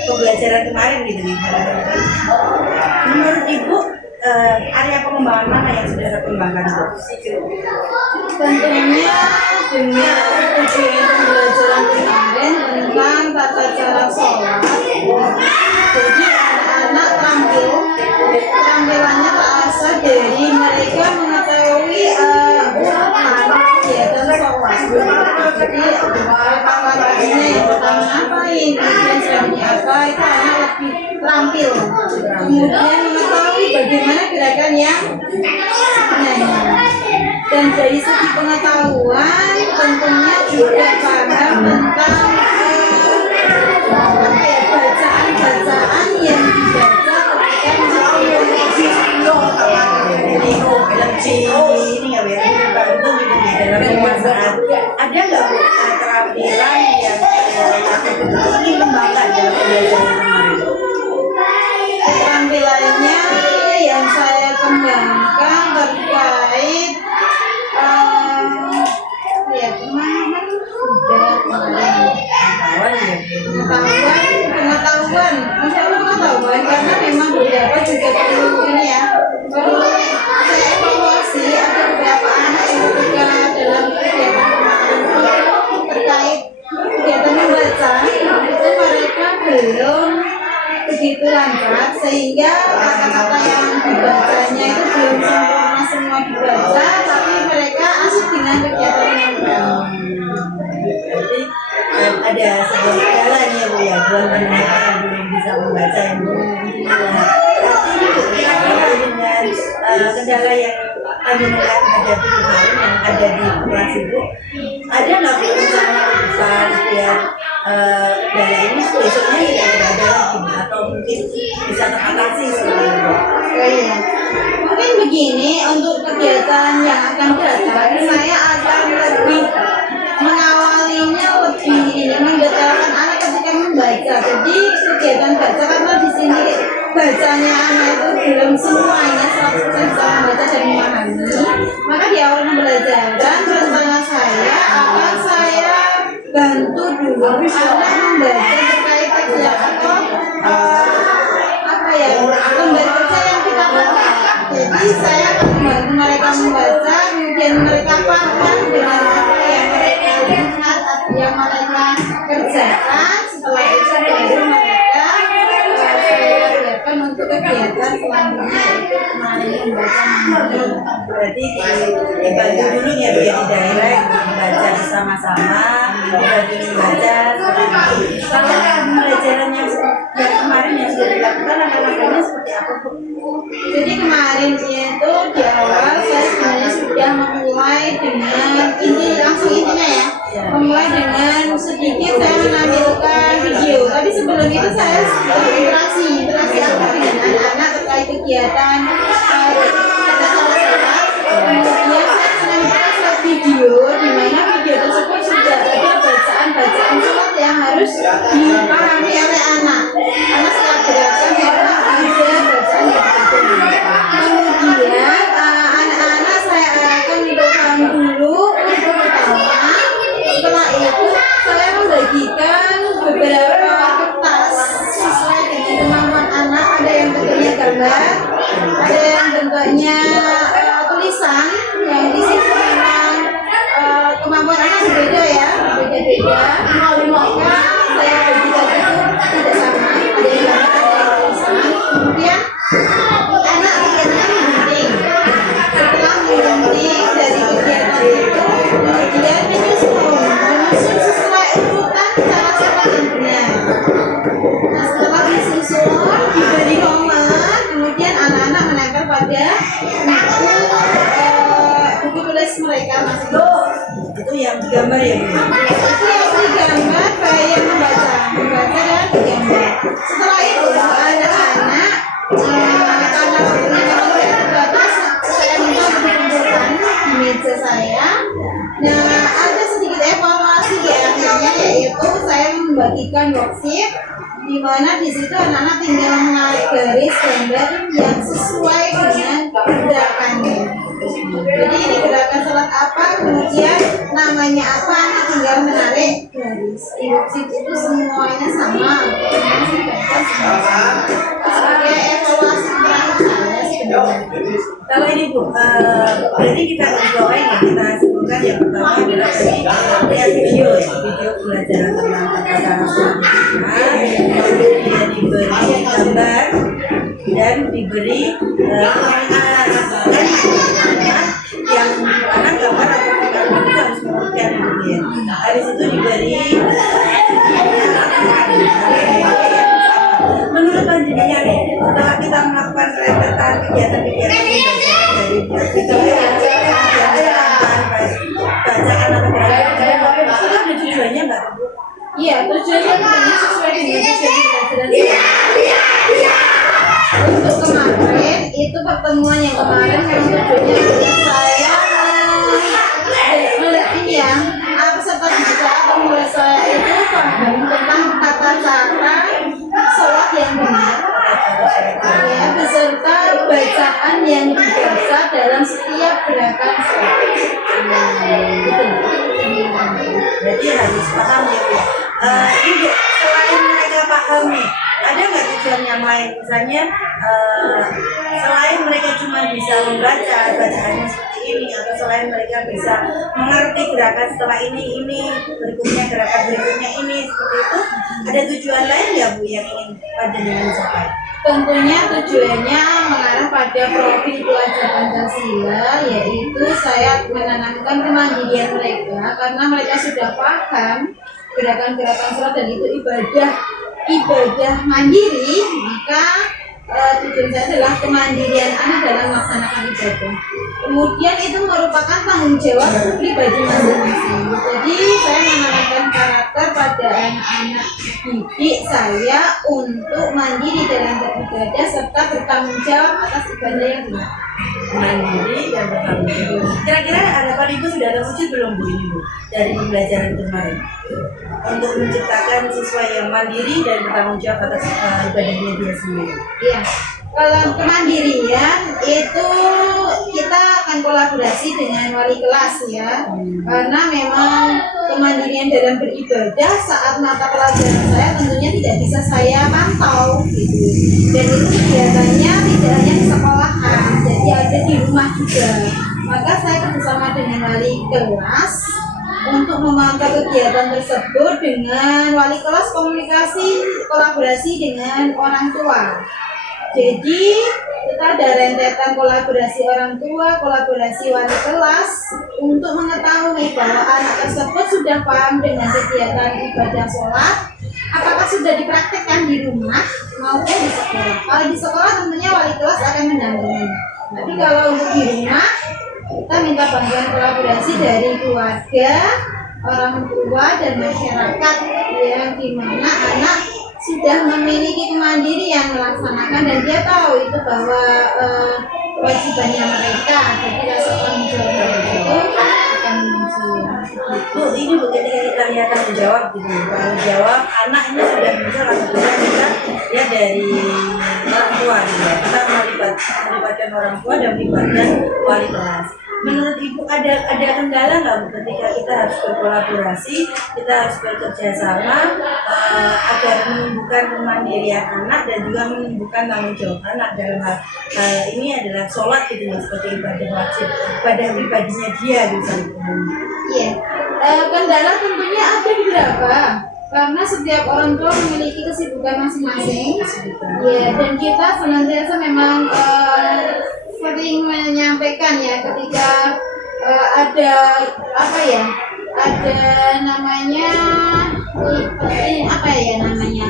pembelajaran kemarin gitu nih, menurut Ibu area pengembangan mana yang sudah terkembangkan Bu? Tentunya dengan tujuan pembelajaran kemarin tentang tata cara sholat. Jadi anak-anak tampilannya terasah dari mereka mengetahui urutan kegiatan sholat. Jadi apa-apanya yang pertama ngapain, kemudian selanjutnya apa, itu anak lebih terampil. Kemudian mengetahui bagaimana gerakan yang sebenarnya. Dan dari segi pengetahuan tentunya juga paham tentang bacaan-bacaan yang dibaca ketika ini ya Bu ya, bantu gitu ya dalam penguasaan. Ada nggak Bu keterampilan yang ingin kembangkan dalam pembelajaran kemarin? keterampilannya yang saya kembangkan terkait ya kemarin sudah kemarin pengetahuan karena memang beberapa juga perlu ini ya, perlu saya evaluasi. Ada beberapa anak yang ketika dalam kegiatan terkait kegiatan membaca itu mereka belum begitu lancar sehingga kata-kata yang dibacanya itu belum sempurna semua dibaca, tapi mereka asik dengan kegiatan membaca. Jadi ada sebuah kendala nih ya Bu ya buat anak yang belum bisa membaca yang belum dengan kendala yang panjenengan hadapi kemarin yang ada di kelas Ibu, ada nggak Bu rencana besar biar kendala ini besoknya tidak ada lagi atau mungkin bisa teratasi seperti itu? Iya. Mungkin begini, untuk kegiatan yang akan datang saya akan lebih mengawalinya lebih ini mendetailkan anak ketika membaca. Jadi kegiatan baca karena di sini bacanya anak itu belum semuanya 100% bisa membaca dan memahami. Maka di awal pembelajaran rencana saya akan saya bantu dulu anak membaca terkait teks yang atau lembar kerja yang kita pakai. Jadi saya akan membantu mereka membaca, kemudian mereka paham dengan apa yang mereka lihat atau yang mereka kerjakan. Setelah itu baru mereka saya biarkan untuk kegiatan selanjutnya itu kemarin membaca. Berarti dibantu dulu ya Bu ya di daerah membaca bersama-sama, dibantu membaca. Kalau pembelajaran yang kemarin yang sudah dilakukan anak-anaknya seperti apa Bu? Jadi kemarin itu di awal saya sebenarnya sudah memulai dengan ini langsung intinya ya. Memulai dengan sedikit saya menampilkan video. Tapi sebelum itu saya berinteraksi apa dengan anak-anak terkait kegiatan kata salah. Kemudian saya menampilkan video di mana video tersebut sudah ada bacaan sholat yang harus dipahami oleh anak. Karena setelah gerakan memang ada bacaan yang kemudian anak-anak saya akan diberikan dulu untuk pertama. Setelah itu saya membagikan beberapa kertas sesuai dengan kemampuan anak. Ada yang bentuknya gambar, ada yang bentuknya tulisan yang di situ memang kemampuan anak yang digambar ya Bu? Itu yang digambar, saya yang membaca dan digambar. Setelah itu anak-anak karena waktunya terbatas, saya minta menunjukkan di meja saya. Nah, ada sedikit evaluasi di akhirnya, yaitu saya membagikan worksheet di mana di situ anak-anak tinggal menarik garis gambar yang sesuai dengan gerakannya. Jadi ini gerakan sholat apa, kemudian namanya apa, ini tinggal menarik garis. Di worksheet itu semuanya sama. Sebagai evaluasi terakhir saya sebenarnya. Kalau ini Bu, berarti kita bawain ya, kita sebutkan yang pertama adalah tadi lihat video ya, video pelajaran tentang kata kemudian diberi gambar dan diberi yang anak gambar atau kita harus membuktikan gitu ya. Habis itu diberi menurut panjenengan setelah kita melakukan rentetan kegiatan-kegiatan dari itu bacaan atau gerakan itu ada tujuannya Mbak? Iya, tujuannya tentunya sesuai dengan tujuan pelajaran. Untuk kemarin itu pertemuan yang kemarin yang tujuannya adalah saya melihat ini ya, peserta didik atau mulai saya itu paham tentang tata cara sholat yang benar, ya, beserta bacaan yang dibaca dalam setiap gerakan sholat. Berarti harus paham ya Bu. Ini Bu, selain mereka paham nih, ada nggak tujuan yang lain? Misalnya selain mereka cuma bisa membaca bacaannya seperti ini, atau selain mereka bisa mengerti gerakan setelah ini berikutnya gerakan berikutnya ini seperti itu, ada tujuan lain ya Bu yang ingin panjenengan capai? Tentunya tujuannya mengarah pada profil pelajar Pancasila, yaitu saya menanamkan kemandirian mereka karena mereka sudah paham gerakan-gerakan sholat dan itu ibadah mandiri, maka tujuan saya adalah kemandirian anak dalam melaksanakan ibadah. Kemudian itu merupakan tanggung jawab pribadi masing-masing. Jadi saya menanamkan karakter pada anak-anak didik saya untuk mandiri dalam beribadah serta bertanggung jawab atas ibadah yang benar. Mandiri dan bertanggung jawab. Kira-kira harapan Ibu sudah terwujud belum Bu ini Bu dari pembelajaran kemarin untuk menciptakan siswa yang mandiri dan bertanggung jawab atas ibadahnya dia sendiri? Iya. Kalau kemandirian itu kita akan kolaborasi dengan wali kelas ya, karena memang kemandirian dalam beribadah saat mata pelajaran saya tentunya tidak bisa saya pantau gitu, dan itu kegiatannya tidak hanya di sekolahan, jadi ada di rumah juga. Maka saya bersama dengan wali kelas untuk memantau kegiatan tersebut dengan wali kelas, kolaborasi dengan orang tua. Jadi kita ada rentetan kolaborasi orang tua, kolaborasi wali kelas untuk mengetahui bahwa anak tersebut sudah paham dengan kegiatan ibadah sholat, apakah sudah dipraktekkan di rumah maupun di sekolah. Kalau di sekolah tentunya wali kelas akan mendampingi. Tapi kalau untuk di rumah kita minta bantuan kolaborasi dari keluarga, orang tua dan masyarakat yang dimana anak sudah memiliki kemandirian melaksanakan dan dia tahu itu bahwa kewajibannya mereka, jadi rasa tanggung jawab itu akan muncul. Bu, ini Bu ketika kita lihat tanggung jawab gitu, tanggung jawab anak ini sudah muncul alhamdulillah kita ya dari orang tua gitu. Kita melibatkan orang tua dan melibatkan wali kelas. Menurut Ibu ada kendala nggak Bu ketika kita harus berkolaborasi, kita harus bekerja sama agar menumbuhkan kemandirian anak dan juga menumbuhkan tanggung jawab anak dalam hal ini adalah sholat gitu ya, seperti ibadah wajib, ibadah pribadinya dia gitu. Iya, kendala tentunya ada beberapa. Karena setiap orang tua memiliki kesibukan masing-masing, ya, dan kita senantiasa memang sering menyampaikan ya ketika ada apa ya, ada namanya seperti apa ya namanya,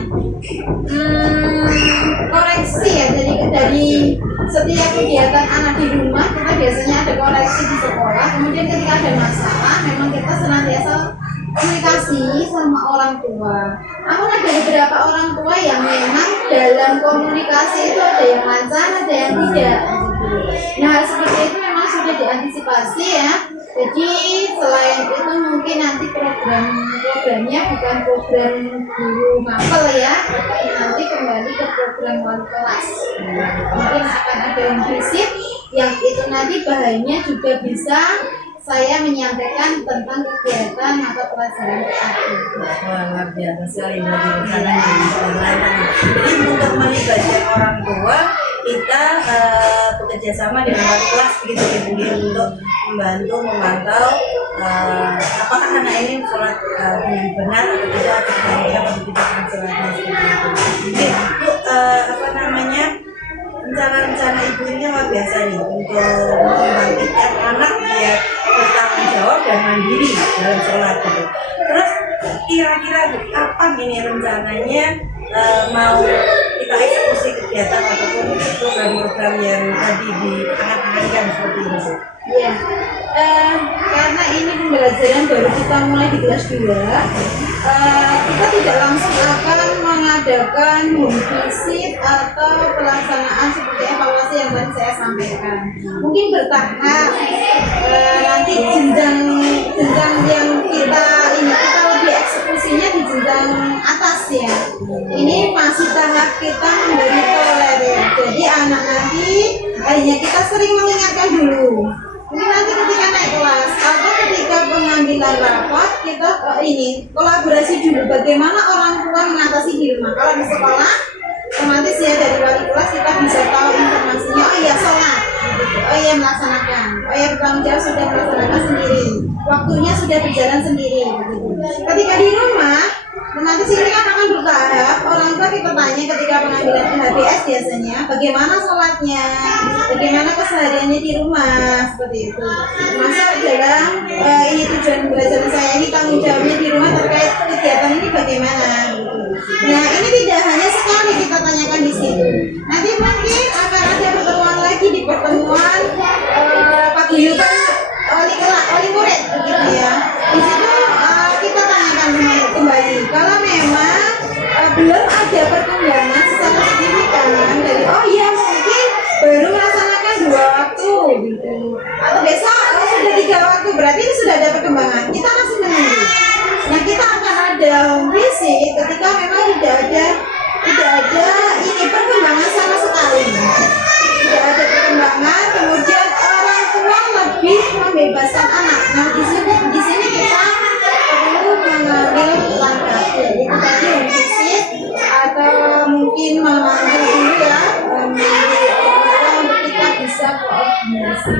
koreksi ya dari setiap kegiatan anak di rumah. Kita biasanya ada koreksi di sekolah, kemudian ketika ada masalah memang kita senantiasa komunikasi sama orang tua. Namun ada beberapa orang tua yang memang dalam komunikasi itu ada yang lancar, ada yang tidak. Nah, seperti itu memang sudah diantisipasi ya. Jadi selain itu mungkin nanti programnya bukan program guru mapel ya, tapi nanti kembali ke program wali kelas. Mungkin akan ada yang visit yang itu nanti bahannya juga bisa saya menyampaikan tentang kegiatan atau pelajaran PAD. Wah, luar biasa sekali dari rencana yang lain. Jadi untuk melibatkan orang tua, kita bekerja sama dengan wali kelas begitu ya, untuk membantu memantau apakah anak ini sholat dengan benar atau tidak, atau tidak atau tidak sholatnya seperti itu. Jadi itu rencana-rencana ibu ini luar biasa nih untuk membangkitkan anak biar bertanggung jawab dan mandiri dalam sholat gitu. Terus kira-kira kapan ini rencananya mau kita eksekusi kegiatan ataupun program-program yang tadi diangan-angankan seperti ini? Ya, karena ini pembelajaran baru kita mulai di kelas 2, kita tidak langsung akan mengadakan home visit atau pelaksanaan seperti evaluasi yang tadi saya sampaikan. Mungkin bertahap, nanti jenjang yang kita lebih eksekusinya di jenjang atas ya. Ini masih tahap kita memberi toler ya. Jadi anak nanti hanya kita sering mengingatkan dulu. Ini nanti ketika naik kelas atau ketika pengambilan rapat kita ini kolaborasi dulu bagaimana orang tua mengatasi di rumah. Kalau di sekolah otomatis ya dari wali kelas kita bisa tahu informasinya. Oh iya sholat, oh iya melaksanakan, oh iya bertanggung jawab sudah melaksanakan sendiri, waktunya sudah berjalan sendiri. Ketika di rumah nanti sini kan akan bertahap. Orang tua kita tanya ketika pengambilan HBS biasanya bagaimana sholatnya, bagaimana kesehariannya di rumah seperti itu. Masuk dalam ini tujuan belajar saya, ini tanggung jawabnya di rumah terkait kegiatan ini bagaimana. Nah ini tidak hanya sekali kita tanyakan di situ. Nanti mungkin akan ada pertemuan lagi di pertemuan paguyuban wali murid begitu ya. Di situ kita tanyakan kembali kalau memang belum ada perkembangan secara signifikan dari oh iya mungkin baru melaksanakan 2 waktu gitu atau besok sudah 3 waktu, berarti ini sudah ada perkembangan, kita masih menunggu. Nah kita akan ada home visit ketika memang tidak ada ini perkembangan sama sekali, tidak ada perkembangan, kemudian orang tua lebih membebaskan anak. Nah di sini kita perlu mengambil langkah, jadi tadi home visit atau mungkin memanggil dulu ya untuk kita bisa koordinasi.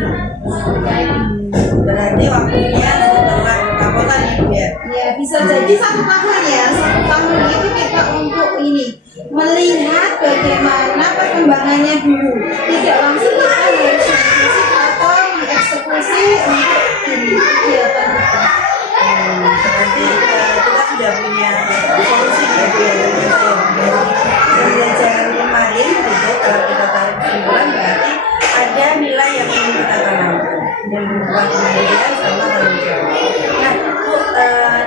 Berarti waktunya setelah pelaporan ibu ya? Ya bisa jadi 1 tahun ya. 1 tahun itu kita untuk ini melihat bagaimana perkembangannya dulu. Tidak langsung kita harus eksekusi atau mengeksekusi untuk ini kegiatan kita. Berarti kita sudah punya solusi ya Bu ya, pembelajaran kemarin gitu. Kalau kita tarik kesimpulan berarti ada nilai yang ingin kita tanamkan dan membuat kemandirian sama tanggung jawab. Nah Bu,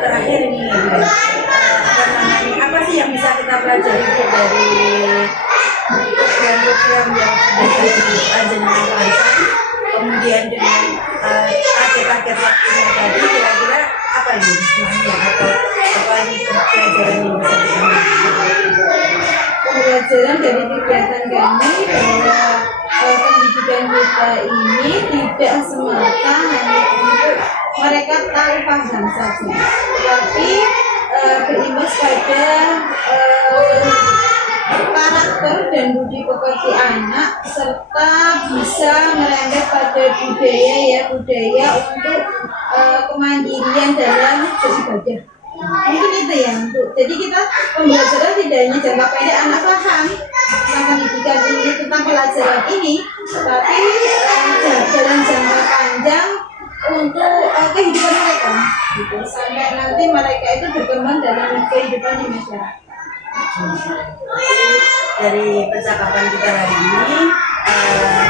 terakhir ini ya Bu, apa sih yang bisa kita pelajari Bu dari program-program yang sudah diajarkan langsung, kemudian dengan target-target waktunya tadi, kira-kira apa ini maksudnya atau apa ini pelajaran yang bisa diambil? Pembelajaran dari kegiatan kami bahwa pendidikan kita ini tidak semata hanya untuk mereka tahu paham saja, tapi berimbas pada karakter dan budi pekerti anak serta bisa merembet pada budaya untuk kemandirian dalam beribadah. Mungkin itu ya untuk jadi kita pembelajaran tidak hanya jangka pendek anak paham tentang pendidikan ini, tentang pelajaran ini, tapi dalam jangka panjang untuk kehidupan mereka gitu, sampai nanti mereka itu berkembang dalam kehidupan di masyarakat. Dari percakapan kita hari ini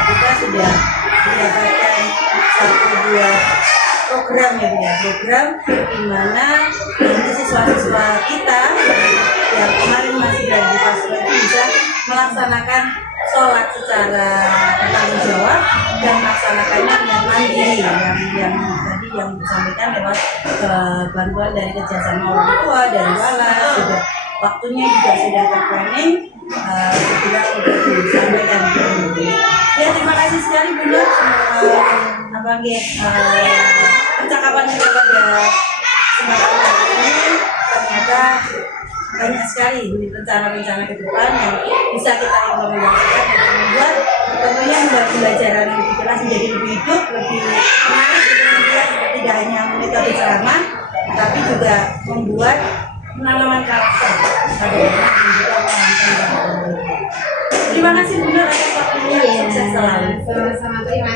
kita sudah mendapatkan satu dua program ya Bu, ya, program di mana nanti siswa-siswa kita yang kemarin masih berada di Pasua itu bisa melaksanakan sholat secara bertanggung jawab dan melaksanakannya dengan mandiri yang tadi yang disampaikan lewat bantuan dari kerjasama orang tua, dari wala, sudah waktunya juga sudah terplanning, segera untuk disampaikan. Ya, terima kasih sekali Bu Nur, percakapan kita pada kesempatan hari ini. Ternyata banyak sekali rencana-rencana ke depan yang bisa kita implementasikan dan membuat tentunya pembelajaran di kelas menjadi lebih hidup, lebih menarik gitu, kemudian tidak hanya metode ceramah, tapi juga membuat penanaman karakter pada anak dan juga menanamkan karakter. Terima kasih Bu Nur atas waktunya, sukses selalu. Sama-sama, terima